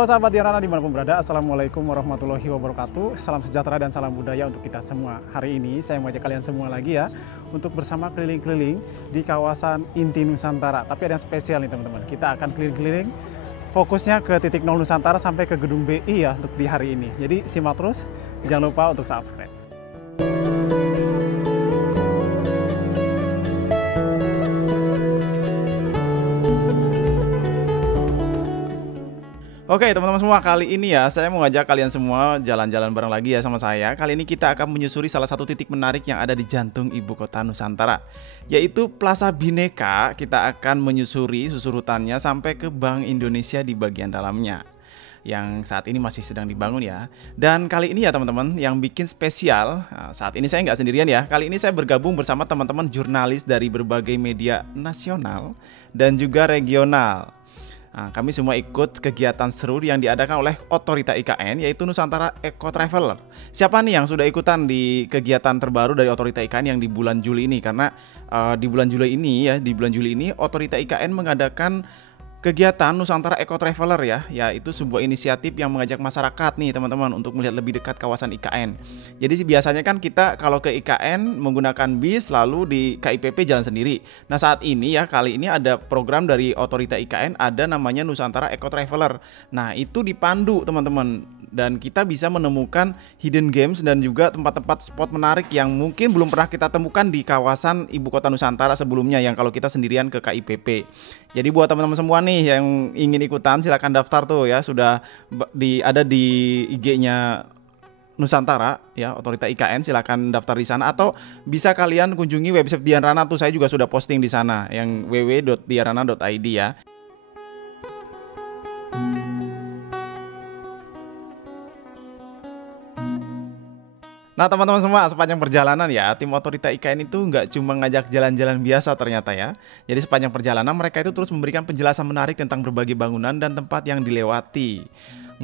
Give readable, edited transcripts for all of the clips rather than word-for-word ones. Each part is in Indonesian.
Halo sahabat Diarana dimanapun berada, Assalamualaikum warahmatullahi wabarakatuh. Salam sejahtera dan salam budaya untuk kita semua. Hari ini saya mengajak kalian semua lagi ya untuk bersama keliling-keliling di kawasan inti Nusantara. Tapi ada yang spesial nih teman-teman, kita akan keliling-keliling fokusnya ke titik nol Nusantara sampai ke gedung BI ya untuk di hari ini. Jadi simak terus, jangan lupa untuk subscribe. Oke teman-teman semua, kali ini ya saya mau ngajak kalian semua jalan-jalan bareng lagi ya sama saya. Kali ini kita akan menyusuri salah satu titik menarik yang ada di jantung ibu kota Nusantara, yaitu Plaza Bhinneka. Kita akan menyusuri susurutannya sampai ke Bank Indonesia di bagian dalamnya, yang saat ini masih sedang dibangun ya. Dan kali ini ya teman-teman, yang bikin spesial, saat ini saya nggak sendirian ya. Kali ini saya bergabung bersama teman-teman jurnalis dari berbagai media nasional dan juga regional. Kami semua ikut kegiatan seru yang diadakan oleh Otorita IKN, yaitu Nusantara Eco Traveler. Siapa nih yang sudah ikutan di kegiatan terbaru dari Otorita IKN yang di bulan Juli ini? Karena di bulan Juli ini Otorita IKN mengadakan kegiatan Nusantara Eco Traveler ya, yaitu sebuah inisiatif yang mengajak masyarakat nih teman-teman untuk melihat lebih dekat kawasan IKN. Jadi biasanya kan kita kalau ke IKN menggunakan bis, lalu di KIPP jalan sendiri. Nah saat ini ya, kali ini ada program dari Otorita IKN, ada namanya Nusantara Eco Traveler. Nah itu dipandu teman-teman, dan kita bisa menemukan hidden games dan juga tempat-tempat spot menarik yang mungkin belum pernah kita temukan di kawasan ibu kota Nusantara sebelumnya yang kalau kita sendirian ke KIPP. Jadi buat teman-teman semua nih yang ingin ikutan, silakan daftar tuh ya, sudah ada di IG-nya Nusantara ya, Otorita IKN, silakan daftar di sana, atau bisa kalian kunjungi website Diarana tuh, saya juga sudah posting di sana yang www.diarana.id ya. Nah teman-teman semua, sepanjang perjalanan ya, tim Otorita IKN itu nggak cuma ngajak jalan-jalan biasa ternyata ya. Jadi sepanjang perjalanan mereka itu terus memberikan penjelasan menarik tentang berbagai bangunan dan tempat yang dilewati.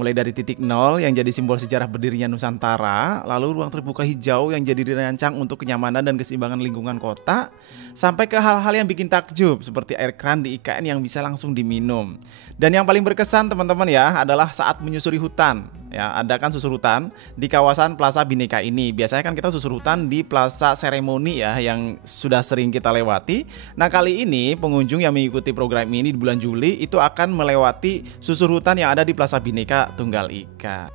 Mulai dari titik nol yang jadi simbol sejarah berdirinya Nusantara, lalu ruang terbuka hijau yang jadi dirancang untuk kenyamanan dan keseimbangan lingkungan kota, sampai ke hal-hal yang bikin takjub seperti air kran di IKN yang bisa langsung diminum. Dan yang paling berkesan teman-teman ya adalah saat menyusuri hutan. Ya, ada kan susurutan di kawasan Plaza Bhinneka ini. Biasanya kan kita susurutan di Plaza Seremoni ya, yang sudah sering kita lewati. Nah kali ini pengunjung yang mengikuti program ini di bulan Juli itu akan melewati susurutan yang ada di Plaza Bhinneka Tunggal Ika.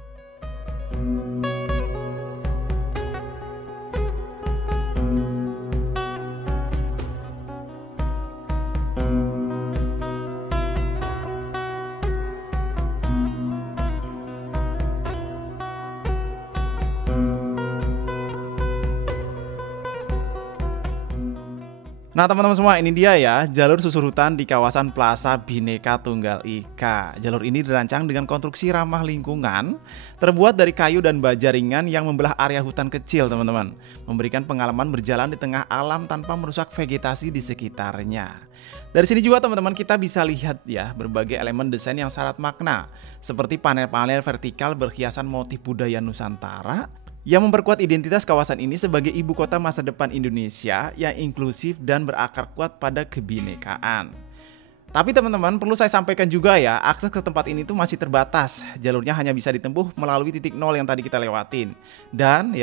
Nah teman-teman semua, ini dia ya jalur susurutan di kawasan Plaza Bhinneka Tunggal Ika. Jalur ini dirancang dengan konstruksi ramah lingkungan, terbuat dari kayu dan baja ringan yang membelah area hutan kecil teman-teman, memberikan pengalaman berjalan di tengah alam tanpa merusak vegetasi di sekitarnya. Dari sini juga teman-teman kita bisa lihat ya berbagai elemen desain yang syarat makna, seperti panel-panel vertikal berhiasan motif budaya Nusantara yang memperkuat identitas kawasan ini sebagai ibu kota masa depan Indonesia yang inklusif dan berakar kuat pada kebinekaan. Tapi teman-teman, perlu saya sampaikan juga ya, akses ke tempat ini tuh masih terbatas. Jalurnya hanya bisa ditempuh melalui titik nol yang tadi kita lewatin. Dan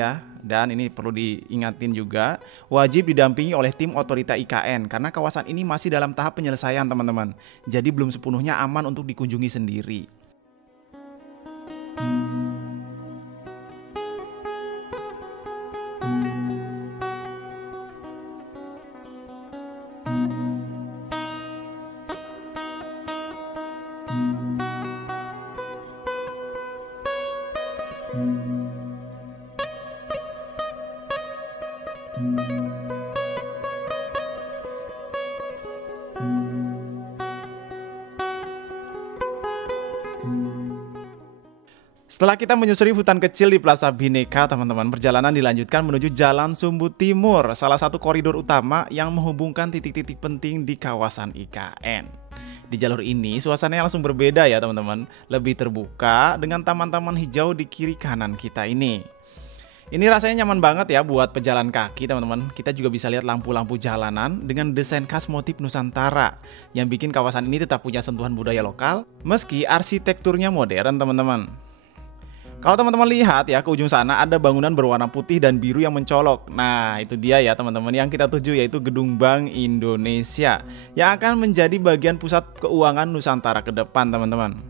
ini perlu diingatin juga, wajib didampingi oleh tim Otorita IKN karena kawasan ini masih dalam tahap penyelesaian teman-teman. Jadi belum sepenuhnya aman untuk dikunjungi sendiri. Setelah kita menyusuri hutan kecil di Plaza Bhinneka, teman-teman, perjalanan dilanjutkan menuju Jalan Sumbu Timur, salah satu koridor utama yang menghubungkan titik-titik penting di kawasan IKN. Di jalur ini, suasananya langsung berbeda ya teman-teman, lebih terbuka dengan taman-taman hijau di kiri kanan kita ini. Ini rasanya nyaman banget ya buat pejalan kaki teman-teman. Kita juga bisa lihat lampu-lampu jalanan dengan desain khas motif Nusantara yang bikin kawasan ini tetap punya sentuhan budaya lokal meski arsitekturnya modern teman-teman. Kalau teman-teman lihat ya ke ujung sana ada bangunan berwarna putih dan biru yang mencolok. Nah itu dia ya teman-teman yang kita tuju, yaitu Gedung Bank Indonesia yang akan menjadi bagian pusat keuangan Nusantara ke depan teman-teman.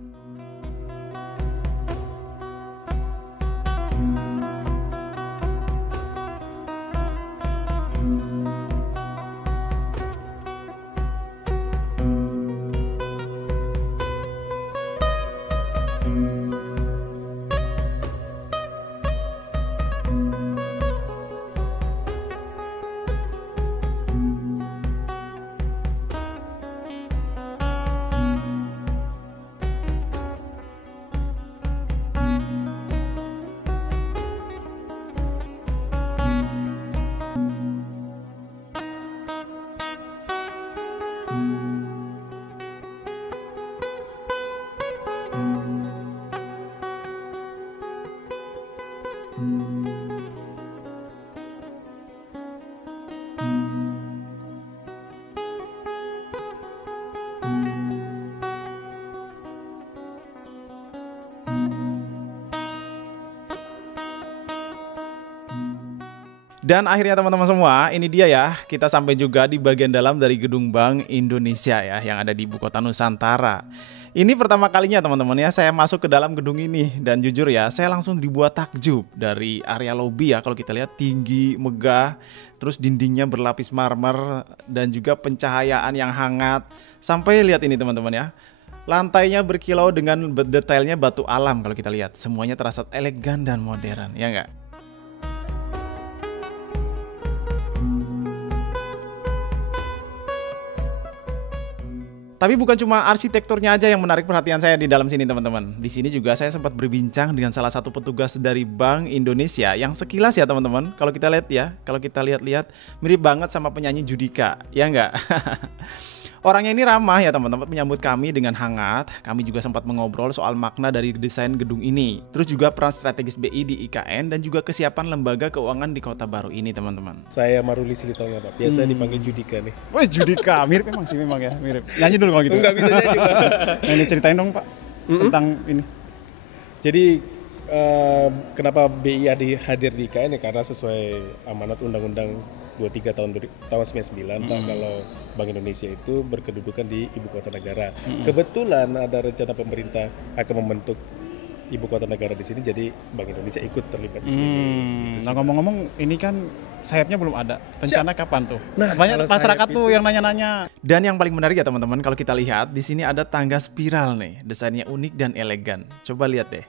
Dan akhirnya teman-teman semua, ini dia ya, kita sampai juga di bagian dalam dari Gedung Bank Indonesia ya, yang ada di Ibu Kota Nusantara. Ini pertama kalinya teman-teman ya, saya masuk ke dalam gedung ini. Dan jujur ya, saya langsung dibuat takjub dari area lobi ya, kalau kita lihat tinggi, megah, terus dindingnya berlapis marmer, dan juga pencahayaan yang hangat. Sampai lihat ini teman-teman ya, lantainya berkilau dengan detailnya batu alam kalau kita lihat. Semuanya terasa elegan dan modern, ya enggak? Tapi bukan cuma arsitekturnya aja yang menarik perhatian saya di dalam sini teman-teman. Di sini juga saya sempat berbincang dengan salah satu petugas dari Bank Indonesia yang sekilas ya teman-teman, kalau kita lihat ya, kalau kita lihat-lihat mirip banget sama penyanyi Judika, ya enggak? Orangnya ini ramah ya teman-teman, menyambut kami dengan hangat. Kami juga sempat mengobrol soal makna dari desain gedung ini, terus juga peran strategis BI di IKN dan juga kesiapan lembaga keuangan di kota baru ini teman-teman. Saya Maruli Silitonga Pak, biasa dipanggil Judika nih. Wah Judika, mirip memang sih memang ya, mirip. Nyanyi dulu kalau gitu. Enggak bisa nyanyi Pak. Nah, ini ceritain dong Pak tentang ini. Jadi kenapa BI hadir di IKN ya karena sesuai amanat Undang-Undang 23 tahun 99 Pak, kalau Bank Indonesia itu berkedudukan di Ibu Kota Negara. Kebetulan ada rencana pemerintah akan membentuk Ibu Kota Negara di sini, jadi Bank Indonesia ikut terlibat di sini. Nah ngomong-ngomong ini kan sayapnya belum ada. Rencana kapan tuh? Nah, banyak masyarakat tuh itu yang nanya-nanya. Dan yang paling menarik ya teman-teman, kalau kita lihat di sini ada tangga spiral nih. Desainnya unik dan elegan. Coba lihat deh.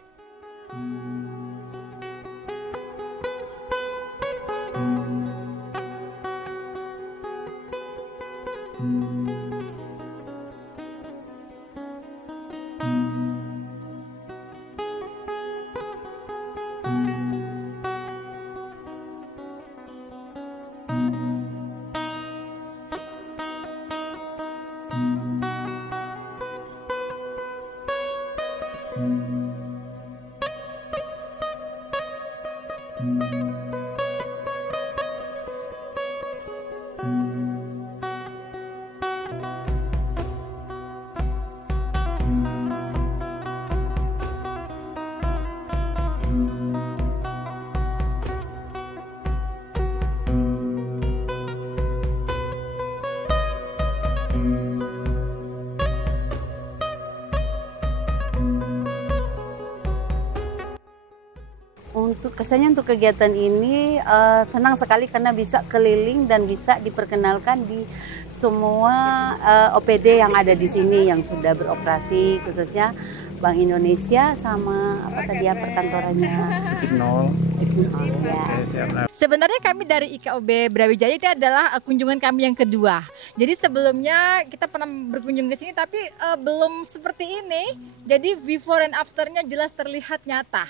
Untuk kesannya untuk kegiatan ini senang sekali karena bisa keliling dan bisa diperkenalkan di semua OPD yang ada di sini yang sudah beroperasi, khususnya Bank Indonesia sama apa tadi ya perkantorannya Nol. ya. Sebenarnya kami dari IKOB Brawijaya itu adalah kunjungan kami yang kedua. Jadi sebelumnya kita pernah berkunjung ke sini tapi belum seperti ini. Jadi before and afternya jelas terlihat nyata.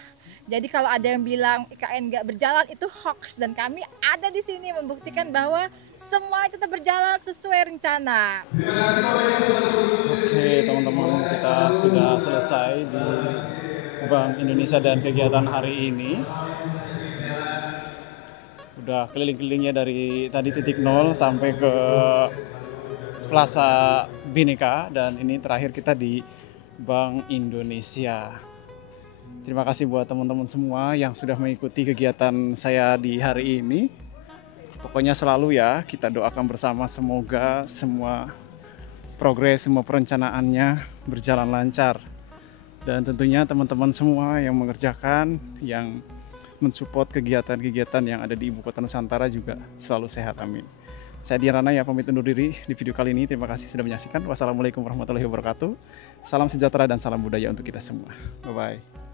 Jadi kalau ada yang bilang IKN nggak berjalan itu hoax, dan kami ada di sini membuktikan bahwa semua tetap berjalan sesuai rencana. Oke teman-teman, kita sudah selesai di Bank Indonesia dan kegiatan hari ini. Udah keliling-kelilingnya dari tadi titik nol sampai ke Plaza Bhinneka, dan ini terakhir kita di Bank Indonesia. Terima kasih buat teman-teman semua yang sudah mengikuti kegiatan saya di hari ini. Pokoknya selalu ya, kita doakan bersama semoga semua progres, semua perencanaannya berjalan lancar. Dan tentunya teman-teman semua yang mengerjakan, yang mensupport kegiatan-kegiatan yang ada di Ibu Kota Nusantara juga selalu sehat, amin. Saya Dian Rana ya, pamit undur diri di video kali ini. Terima kasih sudah menyaksikan. Wassalamualaikum warahmatullahi wabarakatuh. Salam sejahtera dan salam budaya untuk kita semua. Bye-bye.